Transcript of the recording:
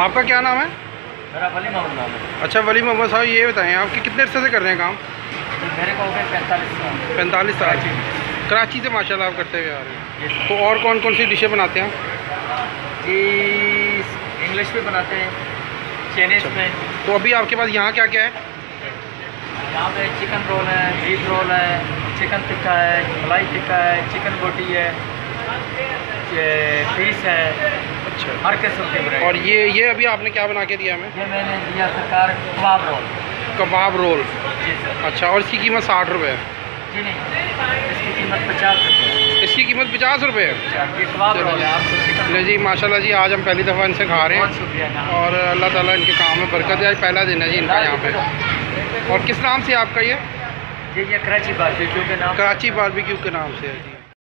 आपका क्या नाम है? मेरा वली मोहम्मद नाम है। अच्छा वली मोहम्मद साहब, ये बताएं आपके कितने अर्से से कर रहे हैं काम? मेरे को हो गए 45 साल। 45 साल कराची से माशाल्लाह आप करते हुए आ रहे हैं। तो और कौन कौन सी डिशें बनाते हैं? जी इंग्लिश भी बनाते हैं, चाइनीज़ में। तो अभी आपके पास यहाँ क्या क्या है? यहाँ पे चिकन रोल है, बीफ रोल है, चिकन टिक्का है, मलाई टिक्का है, चिकन बोटी है, पीस है। अच्छा, हर किस्म के वैरायटी। और ये अभी आपने क्या बना के दिया हमें? ये मैंने दिया सरकार कबाब रोल। कबाब रोल। जी सर। अच्छा, और इसकी कीमत 60 रुपये है? जी नहीं, इसकी कीमत 50 रुपये है। इसकी कीमत 50 रुपये है? ये कबाब रोल है आपको चिकन। नहीं जी माशाल्लाह जी, आज हम पहली दफ़ा इनसे खा रहे बहुत हैं शुक्रिया। और अल्लाह ताला इनके काम में बरकत है। आज पहला दिन है जी इनका यहाँ पे। और किस नाम से आपका ये? ये कराची बारबेक्यू के नाम। कराची बारबेक्यू के नाम से है।